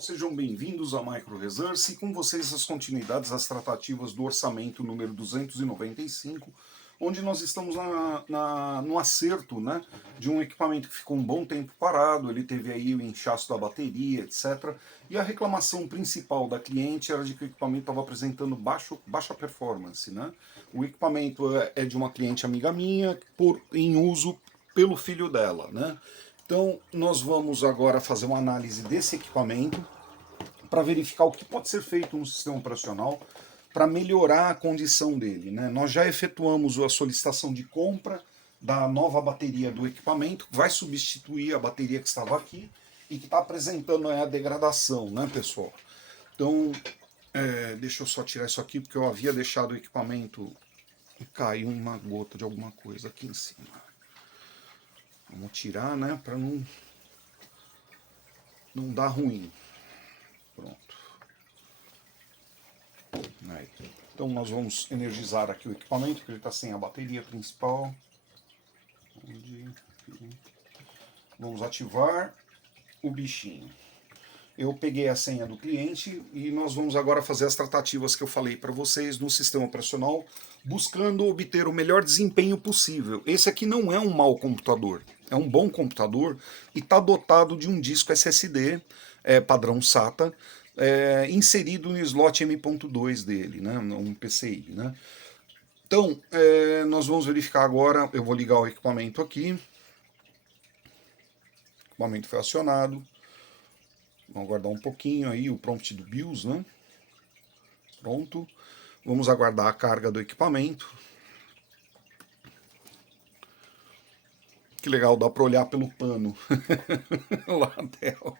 Sejam bem-vindos a Micro Research e com vocês as continuidades das tratativas do orçamento número 295, onde nós estamos no acerto, né, de um equipamento que ficou um bom tempo parado, ele teve aí o inchaço da bateria, etc. E a reclamação principal da cliente era de que o equipamento estava apresentando baixa performance. Né? O equipamento é de uma cliente amiga minha, em uso pelo filho dela. Né? Então, nós vamos agora fazer uma análise desse equipamento para verificar o que pode ser feito no sistema operacional para melhorar a condição dele. Né? Nós já efetuamos a solicitação de compra da nova bateria do equipamento, que vai substituir a bateria que estava aqui e que está apresentando a degradação, né, pessoal? Então, deixa eu só tirar isso aqui, porque eu havia deixado o equipamento e caiu uma gota de alguma coisa aqui em cima. Vamos tirar, né, para não dar ruim. Pronto. Aí. Então nós vamos energizar aqui o equipamento, porque ele está sem a bateria principal. Vamos ativar o bichinho. Eu peguei a senha do cliente e nós vamos agora fazer as tratativas que eu falei para vocês no sistema operacional, buscando obter o melhor desempenho possível. Esse aqui não é um mau computador, é um bom computador e está dotado de um disco SSD padrão SATA, inserido no slot M.2 dele, né, um PCI. Né? Então, nós vamos verificar agora, eu vou ligar o equipamento aqui, o equipamento foi acionado. Vamos aguardar um pouquinho aí o prompt do BIOS, né? Pronto. Vamos aguardar a carga do equipamento. Que legal, dá para olhar pelo pano. Lá dela.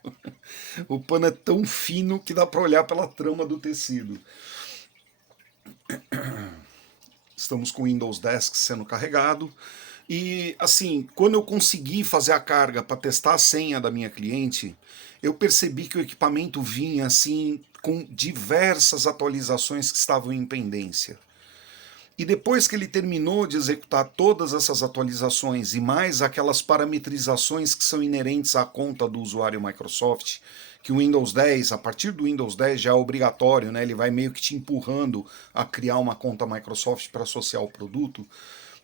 O pano é tão fino que dá para olhar pela trama do tecido. Estamos com o Windows 10 sendo carregado. E assim, quando eu consegui fazer a carga para testar a senha da minha cliente, eu percebi que o equipamento vinha assim com diversas atualizações que estavam em pendência. E depois que ele terminou de executar todas essas atualizações e mais aquelas parametrizações que são inerentes à conta do usuário Microsoft, que o Windows 10, a partir do Windows 10 já é obrigatório, né? Ele vai meio que te empurrando a criar uma conta Microsoft para associar o produto.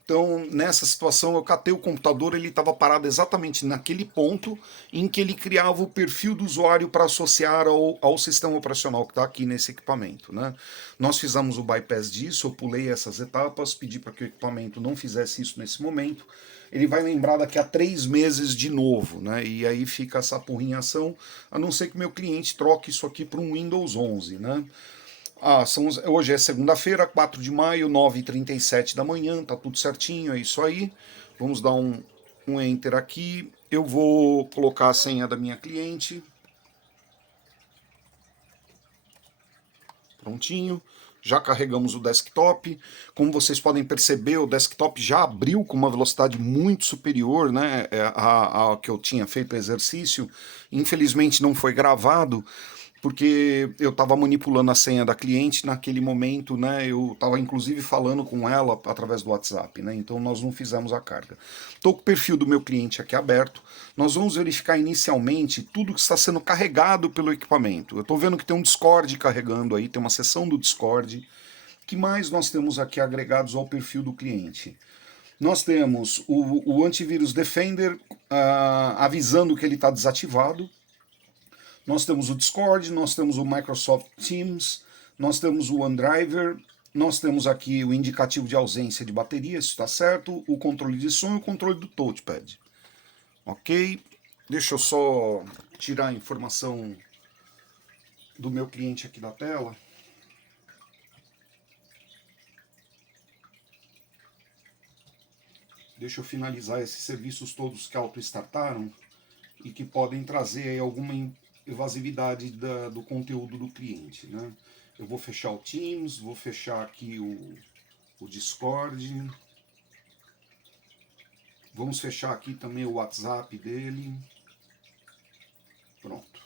Então, nessa situação, eu catei o computador, ele estava parado exatamente naquele ponto em que ele criava o perfil do usuário para associar ao sistema operacional que está aqui nesse equipamento. Né? Nós fizemos o bypass disso, eu pulei essas etapas, pedi para que o equipamento não fizesse isso nesse momento. Ele vai lembrar daqui a 3 meses de novo, né? E aí fica essa apurrinhação, a não ser que meu cliente troque isso aqui para um Windows 11, né? Hoje é segunda-feira, 4 de maio, 9h37 da manhã, tá tudo certinho, é isso aí. Vamos dar um Enter aqui. Eu vou colocar a senha da minha cliente. Prontinho. Já carregamos o desktop. Como vocês podem perceber, o desktop já abriu com uma velocidade muito superior, né, à que eu tinha feito o exercício. Infelizmente não foi gravado, porque eu estava manipulando a senha da cliente naquele momento, né? Eu estava inclusive falando com ela através do WhatsApp, né? Então nós não fizemos a carga. Estou com o perfil do meu cliente aqui aberto. Nós vamos verificar inicialmente tudo que está sendo carregado pelo equipamento. Eu estou vendo que tem um Discord carregando aí, tem uma seção do Discord. O que mais nós temos aqui agregados ao perfil do cliente? Nós temos o antivírus Defender avisando que ele está desativado. Nós temos o Discord, nós temos o Microsoft Teams, nós temos o OneDriver, nós temos aqui o indicativo de ausência de bateria, isso está certo, o controle de som e o controle do touchpad. Ok? Deixa eu só tirar a informação do meu cliente aqui da tela. Deixa eu finalizar esses serviços todos que auto-startaram e que podem trazer aí alguma evasividade do conteúdo do cliente. Né? Eu vou fechar o Teams, vou fechar aqui o Discord. Vamos fechar aqui também o WhatsApp dele. Pronto.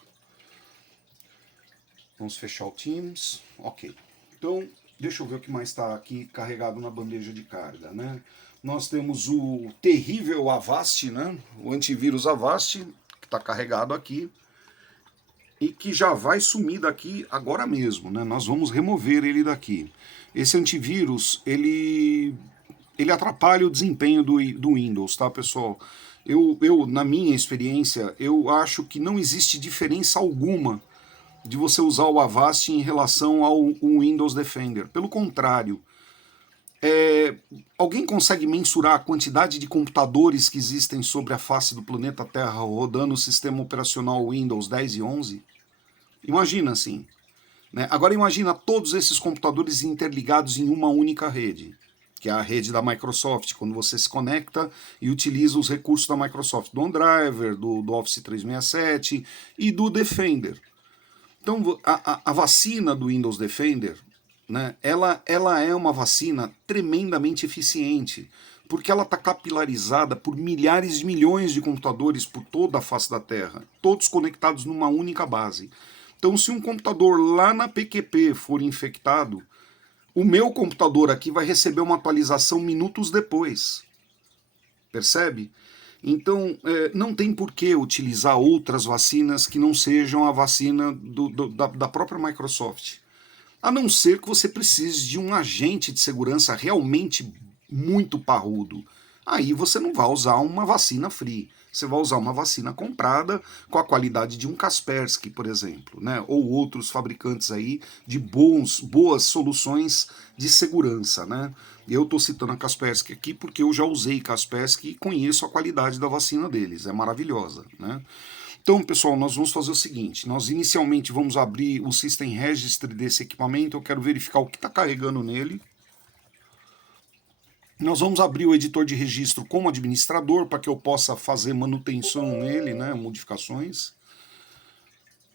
Vamos fechar o Teams. Ok. Então, deixa eu ver o que mais está aqui carregado na bandeja de carga. Né? Nós temos o terrível Avast, né? O antivírus Avast, que está carregado aqui. e que já vai sumir daqui agora mesmo, né? Nós vamos remover ele daqui. Esse antivírus, ele atrapalha o desempenho do Windows, tá, pessoal? Na minha experiência, eu acho que não existe diferença alguma de você usar o Avast em relação ao Windows Defender. Pelo contrário, alguém consegue mensurar a quantidade de computadores que existem sobre a face do planeta Terra rodando o sistema operacional Windows 10 e 11? Imagina assim. Né? Agora imagina todos esses computadores interligados em uma única rede, que é a rede da Microsoft, quando você se conecta e utiliza os recursos da Microsoft, do OneDrive, do Office 367 e do Defender. Então, a vacina do Windows Defender, né, ela é uma vacina tremendamente eficiente, porque ela está capilarizada por milhares de milhões de computadores por toda a face da Terra, todos conectados numa única base. Então, se um computador lá na PQP for infectado, o meu computador aqui vai receber uma atualização minutos depois. Percebe? Então, não tem por que utilizar outras vacinas que não sejam a vacina da própria Microsoft. A não ser que você precise de um agente de segurança realmente muito parrudo. Aí você não vai usar uma vacina free. Você vai usar uma vacina comprada com a qualidade de um Kaspersky, por exemplo, né? Ou outros fabricantes aí de boas soluções de segurança, né? Eu estou citando a Kaspersky aqui porque eu já usei Kaspersky e conheço a qualidade da vacina deles, é maravilhosa, né? Então, pessoal, nós vamos fazer o seguinte, nós inicialmente vamos abrir o System Registry desse equipamento, eu quero verificar o que está carregando nele. Nós vamos abrir o editor de registro como administrador para que eu possa fazer manutenção nele, né, modificações.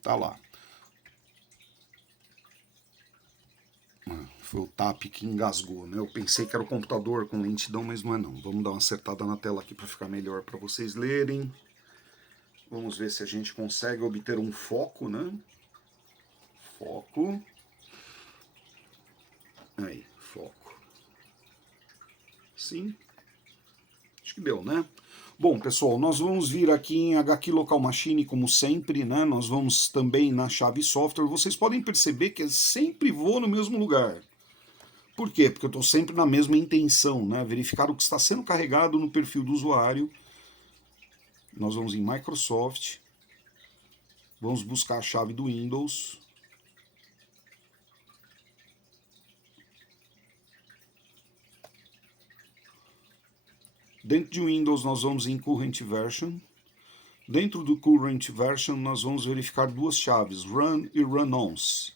Tá lá. Foi o TAP que engasgou, né? Eu pensei que era o computador com lentidão, mas não é não. Vamos dar uma acertada na tela aqui para ficar melhor para vocês lerem. Vamos ver se a gente consegue obter um foco, né? Foco. Aí, foco. Sim. Acho que deu, né? Bom, pessoal, nós vamos vir aqui em HQ Local Machine, como sempre, né? Nós vamos também na chave software. Vocês podem perceber que eu sempre vou no mesmo lugar. Por quê? Porque eu estou sempre na mesma intenção, né? Verificar o que está sendo carregado no perfil do usuário. Nós vamos em Microsoft. Vamos buscar a chave do Windows. Dentro de Windows nós vamos em Current Version. Dentro do Current Version nós vamos verificar duas chaves, Run e Run-Ons.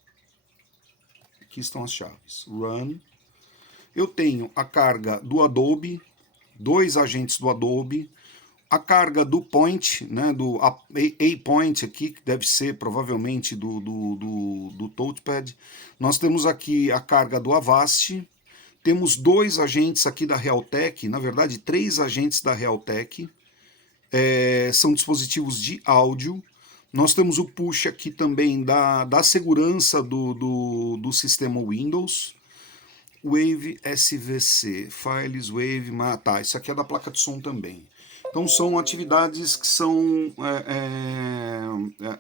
Aqui estão as chaves. Run. Eu tenho a carga do Adobe, dois agentes do Adobe, a carga do Point, né, do A-Point aqui, que deve ser provavelmente do Touchpad. Nós temos aqui a carga do Avast. Temos dois agentes aqui da Realtek, na verdade, três agentes da Realtek. São dispositivos de áudio. Nós temos o push aqui também da segurança do sistema Windows. Wave SVC, Files Wave, tá, isso aqui é da placa de som também. Então são atividades que são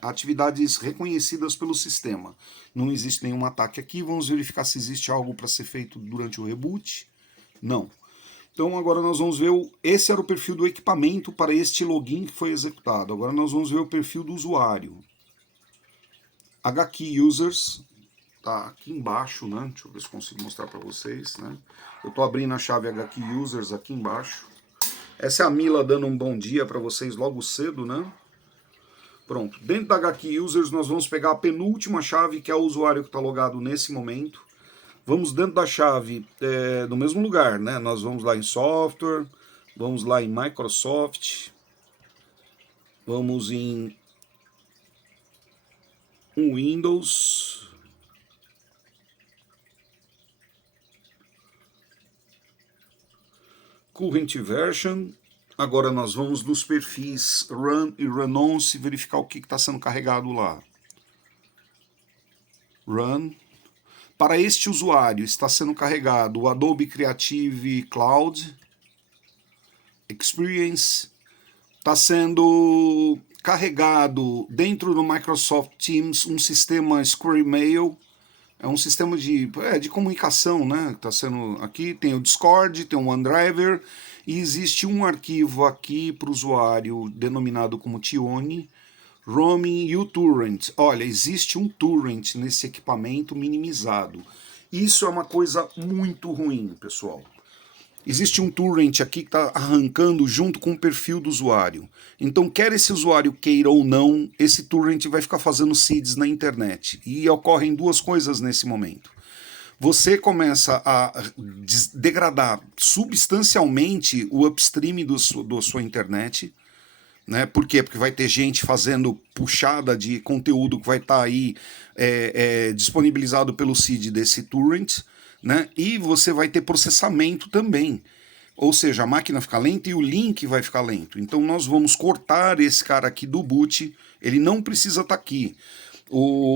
atividades reconhecidas pelo sistema. Não existe nenhum ataque aqui, vamos verificar se existe algo para ser feito durante o reboot. Não. Então agora nós vamos ver, esse era o perfil do equipamento para este login que foi executado. Agora nós vamos ver o perfil do usuário. HKey Users, tá aqui embaixo, né? Deixa eu ver se consigo mostrar para vocês, né? Eu estou abrindo a chave HKey Users aqui embaixo. Essa é a Mila dando um bom dia para vocês logo cedo, né? Pronto. Dentro da HKey Users nós vamos pegar a penúltima chave, que é o usuário que está logado nesse momento. Vamos dentro da chave no mesmo lugar, né? Nós vamos lá em Software, vamos lá em Microsoft, vamos em Windows. Current Version. Agora nós vamos nos perfis Run e Run-Ons e verificar o que está sendo carregado lá. Run. Para este usuário está sendo carregado o Adobe Creative Cloud Experience. Está sendo carregado dentro do Microsoft Teams um sistema Squirrel. É um sistema de comunicação, né? Está sendo aqui, tem o Discord, tem o OneDriver, e existe um arquivo aqui para o usuário denominado como Tione, Roaming e o Torrent. Olha, existe um Torrent nesse equipamento minimizado. Isso é uma coisa muito ruim, pessoal. Existe um torrent aqui que está arrancando junto com o perfil do usuário. Então, quer esse usuário queira ou não, esse torrent vai ficar fazendo seeds na internet. E ocorrem duas coisas nesse momento. Você começa a degradar substancialmente o upstream da sua internet. Né? Por quê? Porque vai ter gente fazendo puxada de conteúdo que vai estar aí disponibilizado pelo seed desse torrent. Né? E você vai ter processamento também. Ou seja, a máquina fica lenta e o link vai ficar lento. Então nós vamos cortar esse cara aqui do boot, ele não precisa estar aqui.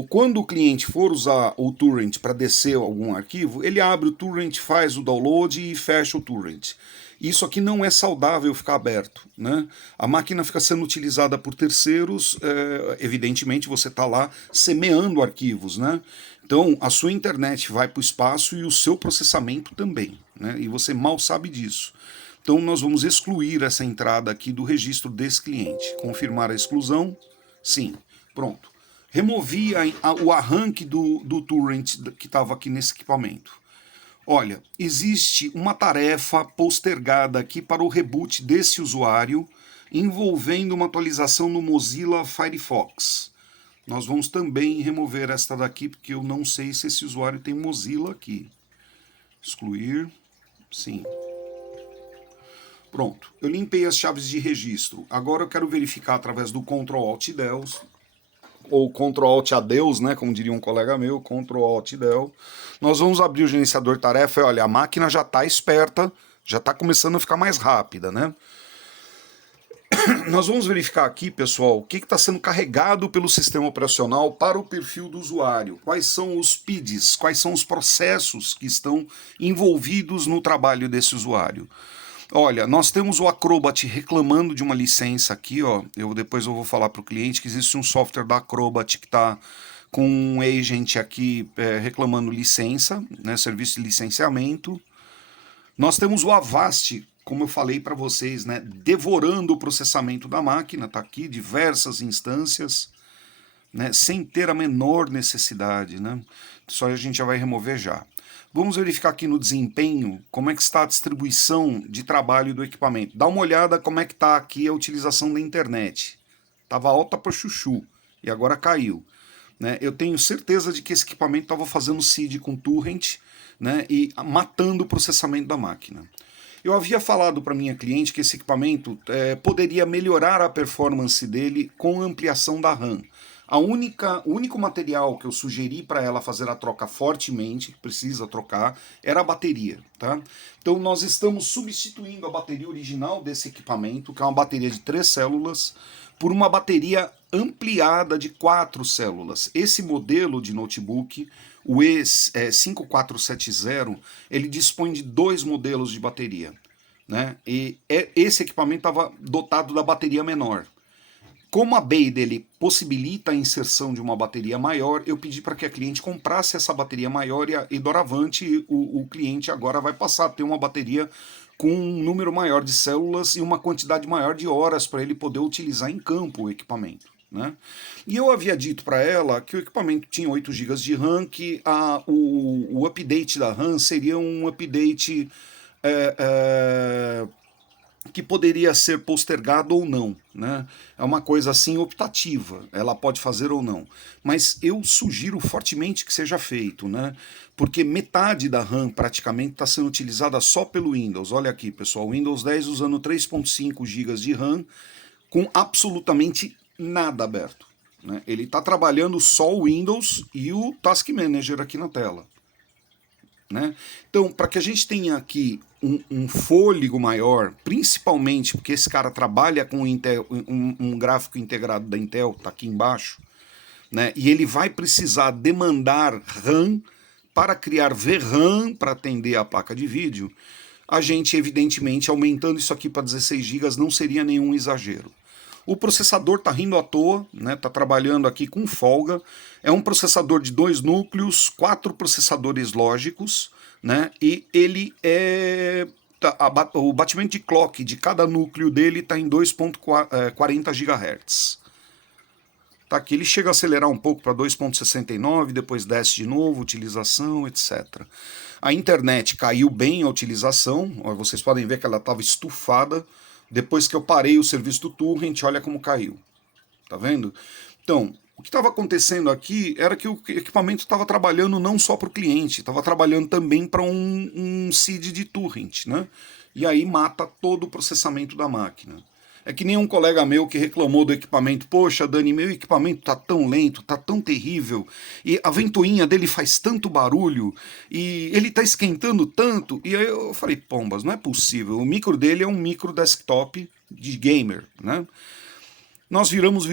Quando o cliente for usar o torrent para descer algum arquivo, ele abre o torrent, faz o download e fecha o torrent. Isso aqui não é saudável ficar aberto. Né? A máquina fica sendo utilizada por terceiros, evidentemente você está lá semeando arquivos. Né? Então a sua internet vai para o espaço e o seu processamento também. Né? E você mal sabe disso. Então nós vamos excluir essa entrada aqui do registro desse cliente. Confirmar a exclusão? Sim. Pronto. Removi o arranque do torrent que estava aqui nesse equipamento. Olha, existe uma tarefa postergada aqui para o reboot desse usuário, envolvendo uma atualização no Mozilla Firefox. Nós vamos também remover esta daqui, porque eu não sei se esse usuário tem Mozilla aqui. Excluir, sim. Pronto, eu limpei as chaves de registro. Agora eu quero verificar através do Ctrl+Alt+Del, ou Ctrl+Alt+Adeus, né, como diria um colega meu, Ctrl+Alt+Del. Nós vamos abrir o gerenciador tarefa e olha, a máquina já está esperta, já está começando a ficar mais rápida, né? Nós vamos verificar aqui, pessoal, o que está sendo carregado pelo sistema operacional para o perfil do usuário. Quais são os PIDs, quais são os processos que estão envolvidos no trabalho desse usuário. Olha, nós temos o Acrobat reclamando de uma licença aqui, ó. Depois eu vou falar para o cliente que existe um software da Acrobat que está com um agent aqui reclamando licença, né, serviço de licenciamento. Nós temos o Avast, como eu falei para vocês, né, devorando o processamento da máquina, está aqui, diversas instâncias, né, sem ter a menor necessidade. Né? Isso aí a gente já vai remover já. Vamos verificar aqui no desempenho como é que está a distribuição de trabalho do equipamento. Dá uma olhada como é que está aqui a utilização da internet. Estava alta para chuchu e agora caiu. Né? Eu tenho certeza de que esse equipamento estava fazendo seed com torrent, né, e matando o processamento da máquina. Eu havia falado para minha cliente que esse equipamento poderia melhorar a performance dele com ampliação da RAM. O único material que eu sugeri para ela fazer a troca fortemente, que precisa trocar, era a bateria. Tá? Então nós estamos substituindo a bateria original desse equipamento, que é uma bateria de 3 células, por uma bateria ampliada de 4 células. Esse modelo de notebook, o E5470, ele dispõe de 2 modelos de bateria. Né? E esse equipamento estava dotado da bateria menor. Como a BEI dele possibilita a inserção de uma bateria maior, eu pedi para que a cliente comprasse essa bateria maior e doravante o cliente agora vai passar a ter uma bateria com um número maior de células e uma quantidade maior de horas para ele poder utilizar em campo o equipamento. Né? E eu havia dito para ela que o equipamento tinha 8 GB de RAM, que o update da RAM seria um update que poderia ser postergado ou não, né? É uma coisa assim optativa, ela pode fazer ou não. Mas eu sugiro fortemente que seja feito, né? Porque metade da RAM praticamente está sendo utilizada só pelo Windows. Olha aqui, pessoal, Windows 10 usando 3.5 GB de RAM com absolutamente nada aberto. Né? Ele está trabalhando só o Windows e o Task Manager aqui na tela. Né? Então, para que a gente tenha aqui um fôlego maior, principalmente porque esse cara trabalha com um gráfico integrado da Intel, está aqui embaixo, né? E ele vai precisar demandar RAM para criar VRAM para atender a placa de vídeo, a gente, evidentemente, aumentando isso aqui para 16 GB não seria nenhum exagero. O processador está rindo à toa, né? Tá trabalhando aqui com folga. É um processador de 2 núcleos, 4 processadores lógicos, né? E ele é o batimento de clock de cada núcleo dele está em 2.40 GHz. Tá aqui, ele chega a acelerar um pouco para 2.69, depois desce de novo, utilização, etc. A internet caiu bem a utilização, vocês podem ver que ela estava estufada. Depois que eu parei o serviço do torrent, olha como caiu. Tá vendo? Então, o que estava acontecendo aqui era que o equipamento estava trabalhando não só para o cliente, estava trabalhando também para um seed de torrent, né? E aí mata todo o processamento da máquina. É que nem um colega meu que reclamou do equipamento. Poxa, Dani, meu equipamento tá tão lento, tá tão terrível, e a ventoinha dele faz tanto barulho, e ele tá esquentando tanto. E aí eu falei, pombas, não é possível. O micro dele é um micro desktop de gamer, né? Nós viramos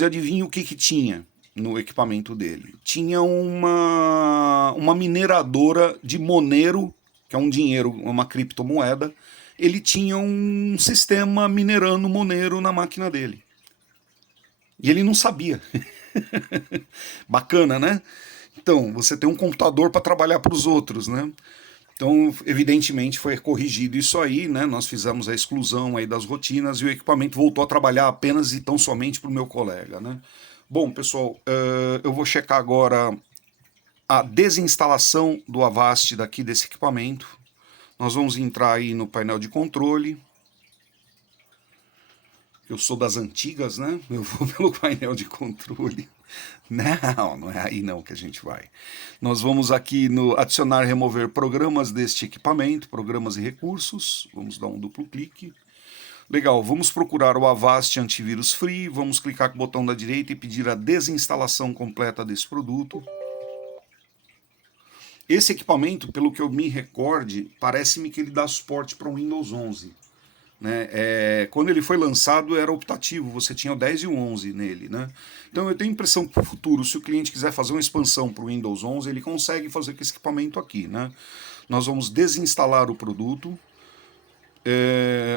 e adivinha o que que tinha no equipamento dele? Tinha uma mineradora de Monero, que é um dinheiro, uma criptomoeda. Ele tinha um sistema minerando Monero na máquina dele. E ele não sabia. Bacana, né? Então, você tem um computador para trabalhar para os outros, né? Então, evidentemente, foi corrigido isso aí, né? Nós fizemos a exclusão aí das rotinas e o equipamento voltou a trabalhar apenas e tão somente para o meu colega, né? Bom, pessoal, eu vou checar agora a desinstalação do Avast daqui desse equipamento. Nós vamos entrar aí no painel de controle. Eu sou das antigas, né? Eu vou pelo painel de controle. Não é aí não que a gente vai. Nós vamos aqui no adicionar e remover programas deste equipamento, programas e recursos. Vamos dar um duplo clique. Legal, vamos procurar o Avast Antivírus Free, vamos clicar com o botão da direita e pedir a desinstalação completa desse produto. Esse equipamento, pelo que eu me recorde, parece-me que ele dá suporte para o Windows 11. Né? Quando ele foi lançado era optativo, você tinha o 10 e o 11 nele, né? Então eu tenho a impressão que no futuro, se o cliente quiser fazer uma expansão para o Windows 11, ele consegue fazer com esse equipamento aqui, né? Nós vamos desinstalar o produto.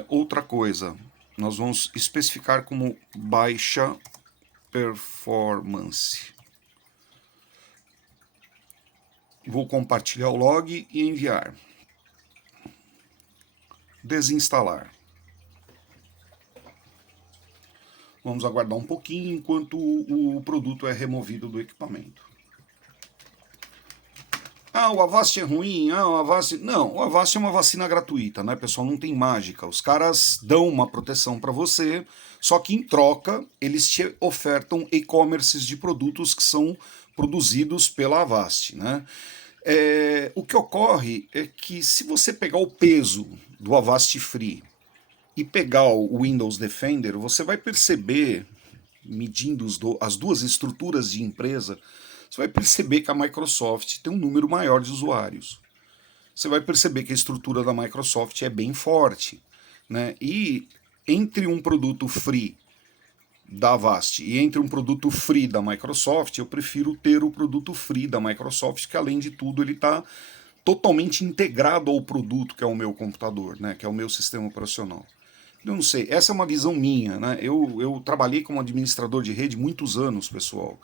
Outra coisa, nós vamos especificar como baixa performance. Vou compartilhar o log e enviar. Desinstalar. Vamos aguardar um pouquinho enquanto o produto é removido do equipamento. Ah, o Avast é ruim, o Avast... Não, o Avast é uma vacina gratuita, né, pessoal? Não tem mágica. Os caras dão uma proteção para você, só que em troca eles te ofertam e-commerces de produtos que são produzidos pela Avast, né? O que ocorre é que se você pegar o peso do Avast Free e pegar o Windows Defender, você vai perceber, medindo as duas estruturas de empresa, você vai perceber que a Microsoft tem um número maior de usuários. Você vai perceber que a estrutura da Microsoft é bem forte, né? E entre um produto free da Avast e entre um produto free da Microsoft, eu prefiro ter o produto free da Microsoft, que além de tudo ele está totalmente integrado ao produto que é o meu computador, né? Que é o meu sistema operacional. Eu não sei, essa é uma visão minha, né? Eu trabalhei como administrador de rede muitos anos, pessoal.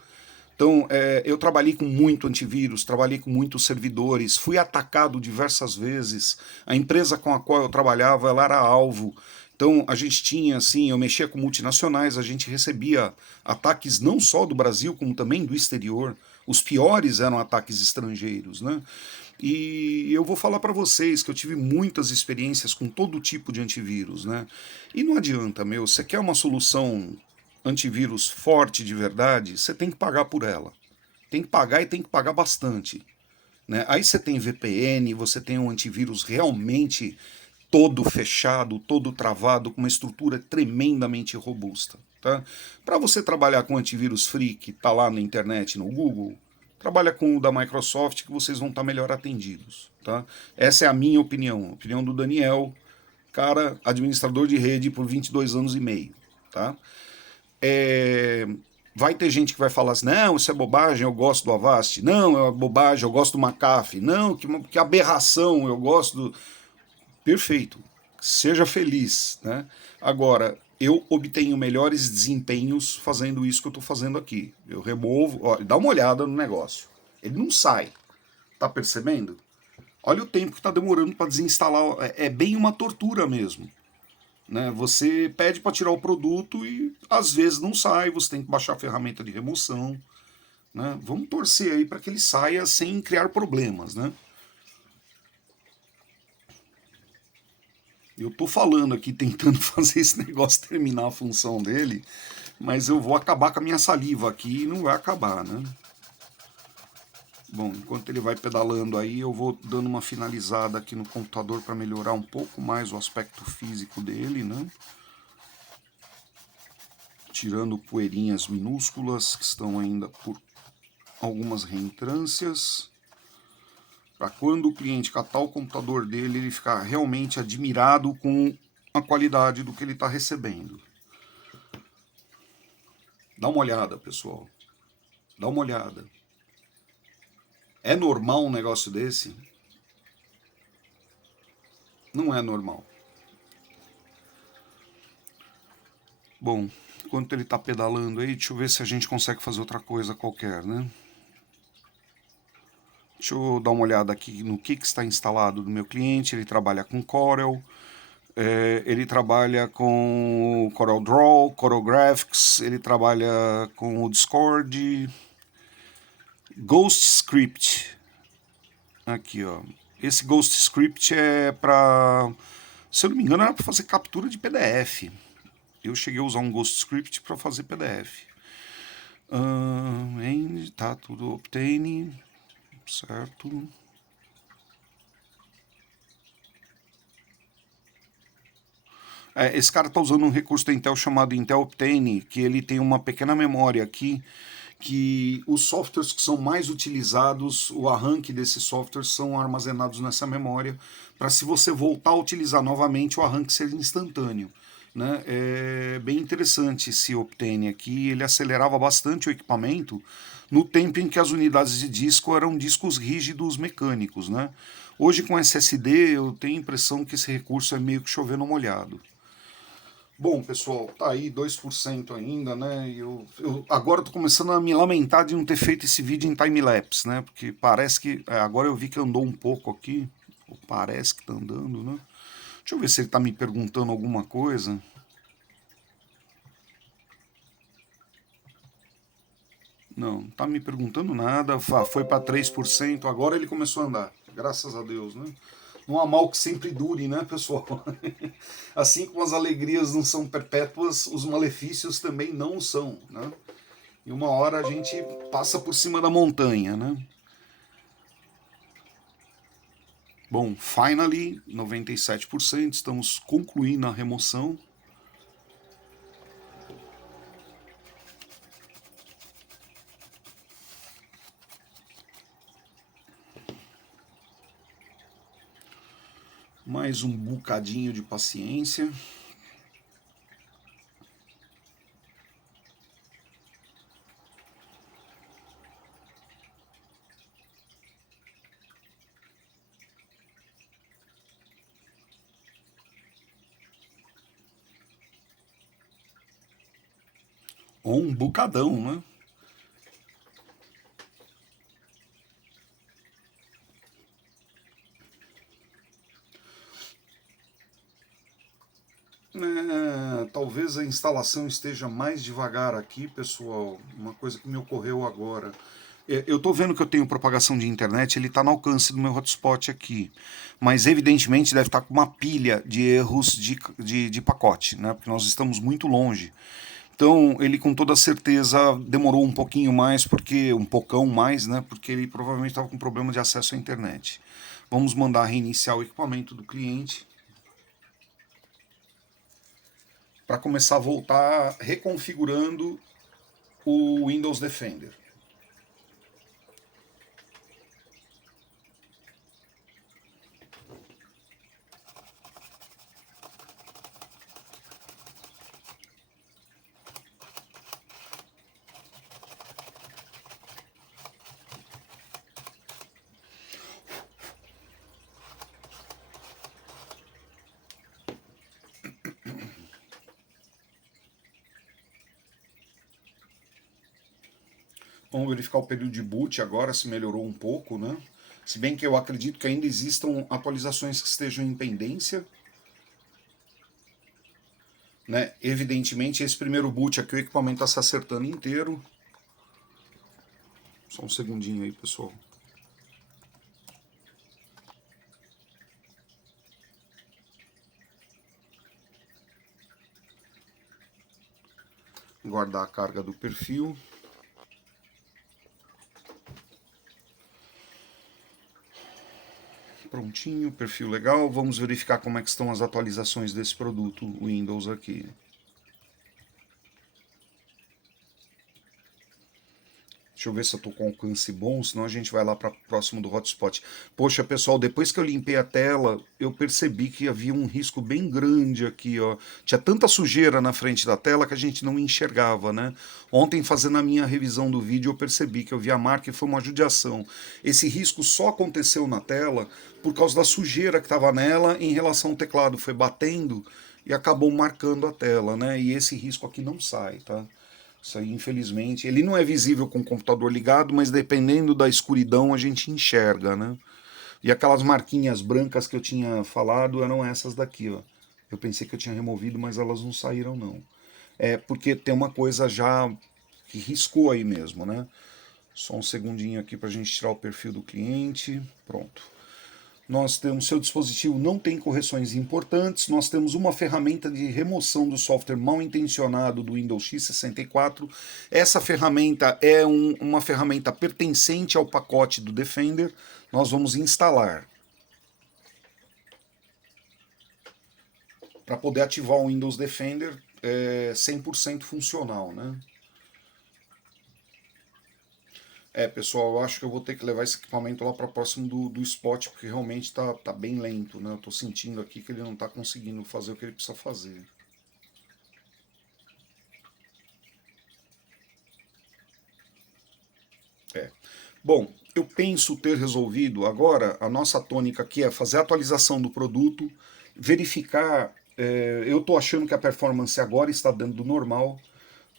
Então, eu trabalhei com muito antivírus, trabalhei com muitos servidores, fui atacado diversas vezes. A empresa com a qual eu trabalhava, ela era alvo. Então, a gente tinha, assim, eu mexia com multinacionais, a gente recebia ataques não só do Brasil, como também do exterior. Os piores eram ataques estrangeiros, né? E eu vou falar para vocês que eu tive muitas experiências com todo tipo de antivírus, né? E não adianta, meu, você quer uma solução antivírus forte de verdade, você tem que pagar por ela. Tem que pagar e tem que pagar bastante, né? Aí você tem VPN, você tem um antivírus realmente todo fechado, todo travado, com uma estrutura tremendamente robusta. Tá? Para você trabalhar com antivírus free, que está lá na internet, no Google, trabalha com o da Microsoft, que vocês vão estar melhor atendidos. Tá? Essa é a minha opinião, a opinião do Daniel, cara, administrador de rede por 22 anos e meio. Tá? Vai ter gente que vai falar assim, não, isso é bobagem, eu gosto do Avast. Não, é bobagem, eu gosto do McAfee. Não, que aberração, eu gosto do... Perfeito, seja feliz, né? Agora, eu obtenho melhores desempenhos fazendo isso que eu estou fazendo aqui. Eu removo, ó, dá uma olhada no negócio. Ele não sai, tá percebendo? Olha o tempo que está demorando para desinstalar, é bem uma tortura mesmo. Né? Você pede para tirar o produto e às vezes não sai, você tem que baixar a ferramenta de remoção. Né? Vamos torcer aí para que ele saia sem criar problemas. Né? Eu tô falando aqui, tentando fazer esse negócio terminar a função dele, mas eu vou acabar com a minha saliva aqui e não vai acabar, né? Bom, enquanto ele vai pedalando aí, eu vou dando uma finalizada aqui no computador para melhorar um pouco mais o aspecto físico dele, né? Tirando poeirinhas minúsculas que estão ainda por algumas reentrâncias, para quando o cliente catar o computador dele, ele ficar realmente admirado com a qualidade do que ele está recebendo. Dá uma olhada, pessoal. Dá uma olhada. É normal um negócio desse? Não é normal. Bom, enquanto ele está pedalando aí, deixa eu ver se a gente consegue fazer outra coisa qualquer, né? Deixa eu dar uma olhada aqui no que está instalado do meu cliente. Ele trabalha com Corel, ele trabalha com CorelDRAW, Corel Graphics, ele trabalha com o Discord, GhostScript. Aqui, ó. Esse GhostScript é para, se eu não me engano, era para fazer captura de PDF. Eu cheguei a usar um GhostScript para fazer PDF. Tá tudo obtain, certo? Esse cara está usando um recurso da Intel chamado Intel Optane, que ele tem uma pequena memória aqui, que os softwares que são mais utilizados, o arranque desses softwares são armazenados nessa memória, para se você voltar a utilizar novamente, o arranque ser instantâneo. Né? É bem interessante esse Optane aqui, ele acelerava bastante o equipamento no tempo em que as unidades de disco eram discos rígidos mecânicos. Né? Hoje com SSD eu tenho a impressão que esse recurso é meio que chovendo molhado. Bom, pessoal, tá aí 2% ainda, né? Eu agora tô começando a me lamentar de não ter feito esse vídeo em time-lapse, né? Porque parece que... agora eu vi que andou um pouco aqui. Ou parece que tá andando, né? Deixa eu ver se ele tá me perguntando alguma coisa. Não, não tá me perguntando nada. Foi para 3%, agora ele começou a andar. Graças a Deus, né? Não há mal que sempre dure, né, pessoal? Assim como as alegrias não são perpétuas, os malefícios também não são, né? E uma hora a gente passa por cima da montanha, né? Bom, finally, 97%, estamos concluindo a remoção. Mais um bocadinho de paciência. Ou um bocadão, né? Talvez a instalação esteja mais devagar aqui, pessoal. Uma coisa que me ocorreu agora. Eu estou vendo que eu tenho propagação de internet, ele está no alcance do meu hotspot aqui. Mas evidentemente deve estar com uma pilha de erros de pacote, né? Porque nós estamos muito longe. Então ele com toda certeza demorou um pouquinho mais, porque um pocão mais, né? Porque ele provavelmente estava com problema de acesso à internet. Vamos mandar reiniciar o equipamento do cliente para começar a voltar reconfigurando o Windows Defender. Vamos verificar o período de boot agora, se melhorou um pouco, né? Se bem que eu acredito que ainda existam atualizações que estejam em pendência. Né? Evidentemente, esse primeiro boot aqui, o equipamento está se acertando inteiro. Só um segundinho aí, pessoal. Guardar a carga do perfil. Prontinho, perfil legal. Vamos verificar como é que estão as atualizações desse produto Windows aqui. Deixa eu ver se eu estou com alcance bom, senão a gente vai lá para próximo do hotspot. Poxa, pessoal, depois que eu limpei a tela, eu percebi que havia um risco bem grande aqui, ó. Tinha tanta sujeira na frente da tela que a gente não enxergava, né? Ontem, fazendo a minha revisão do vídeo, eu percebi que eu vi a marca e foi uma judiação. Esse risco só aconteceu na tela por causa da sujeira que estava nela em relação ao teclado. Foi batendo e acabou marcando a tela, né? E esse risco aqui não sai, tá? Isso aí, infelizmente, ele não é visível com o computador ligado, mas dependendo da escuridão a gente enxerga, né? E aquelas marquinhas brancas que eu tinha falado eram essas daqui, ó. Eu pensei que eu tinha removido, mas elas não saíram, não. É porque tem uma coisa já que riscou aí mesmo, né? Só um segundinho aqui para a gente tirar o perfil do cliente. Pronto. Nós temos, seu dispositivo não tem correções importantes, nós temos uma ferramenta de remoção do software mal intencionado do Windows x64. Essa ferramenta é uma ferramenta pertencente ao pacote do Defender. Nós vamos instalar para poder ativar o Windows Defender 100% funcional, né? Pessoal, eu acho que eu vou ter que levar esse equipamento lá para próximo do spot, porque realmente tá bem lento, né? Eu tô sentindo aqui que ele não tá conseguindo fazer o que ele precisa fazer. Bom, eu penso ter resolvido agora. A nossa tônica aqui é fazer a atualização do produto, verificar. Eu estou achando que a performance agora está dentro do normal.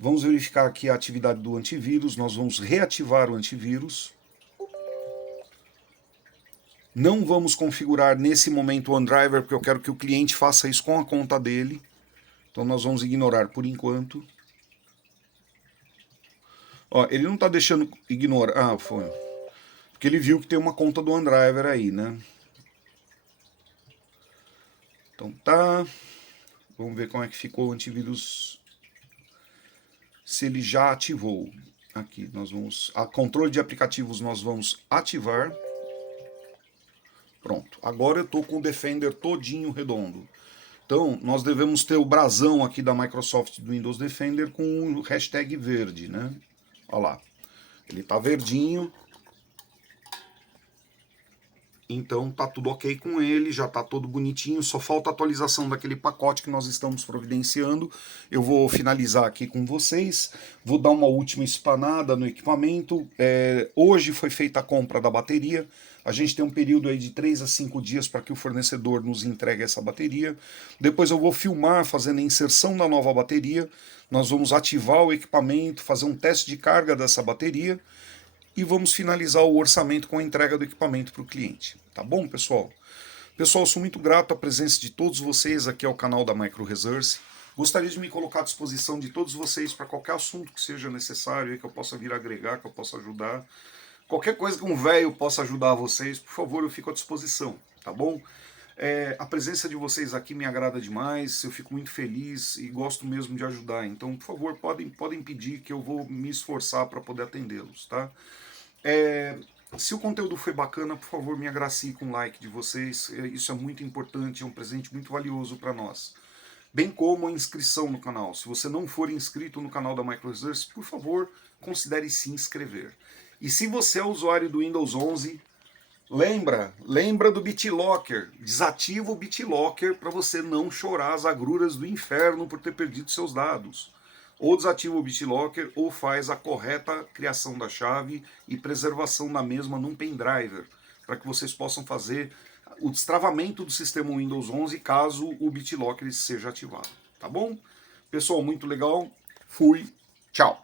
Vamos verificar aqui a atividade do antivírus. Nós vamos reativar o antivírus. Não vamos configurar nesse momento o OneDriver, porque eu quero que o cliente faça isso com a conta dele. Então nós vamos ignorar por enquanto. Ó, ele não está deixando ignorar. Ah, foi. Porque ele viu que tem uma conta do OneDriver aí, né? Então tá. Vamos ver como é que ficou o antivírus. Se ele já ativou. Aqui nós vamos. A controle de aplicativos nós vamos ativar. Pronto. Agora eu estou com o Defender todinho redondo. Então, nós devemos ter o brasão aqui da Microsoft do Windows Defender com o hashtag verde, né? Olha lá. Ele está verdinho. Então tá tudo ok com ele, já tá todo bonitinho, só falta a atualização daquele pacote que nós estamos providenciando. Eu vou finalizar aqui com vocês, vou dar uma última espanada no equipamento. Hoje foi feita a compra da bateria, a gente tem um período aí de 3 a 5 dias para que o fornecedor nos entregue essa bateria. Depois eu vou filmar fazendo a inserção da nova bateria, nós vamos ativar o equipamento, fazer um teste de carga dessa bateria, e vamos finalizar o orçamento com a entrega do equipamento para o cliente. Tá bom, pessoal? Pessoal, sou muito grato à presença de todos vocês aqui ao canal da Micro Resource. Gostaria de me colocar à disposição de todos vocês para qualquer assunto que seja necessário, que eu possa vir agregar, que eu possa ajudar. Qualquer coisa que um velho possa ajudar vocês, por favor, eu fico à disposição, tá bom? A presença de vocês aqui me agrada demais, eu fico muito feliz e gosto mesmo de ajudar. Então, por favor, podem pedir que eu vou me esforçar para poder atendê-los, tá? Se o conteúdo foi bacana, por favor, me agracie com o like de vocês. Isso é muito importante, é um presente muito valioso para nós. Bem como a inscrição no canal. Se você não for inscrito no canal da Micro Resource, por favor, considere se inscrever. E se você é usuário do Windows 11, lembra do BitLocker. Desativa o BitLocker para você não chorar as agruras do inferno por ter perdido seus dados. Ou desativa o BitLocker ou faz a correta criação da chave e preservação da mesma num pendriver, para que vocês possam fazer o destravamento do sistema Windows 11 caso o BitLocker seja ativado. Tá bom? Pessoal, muito legal. Fui. Tchau.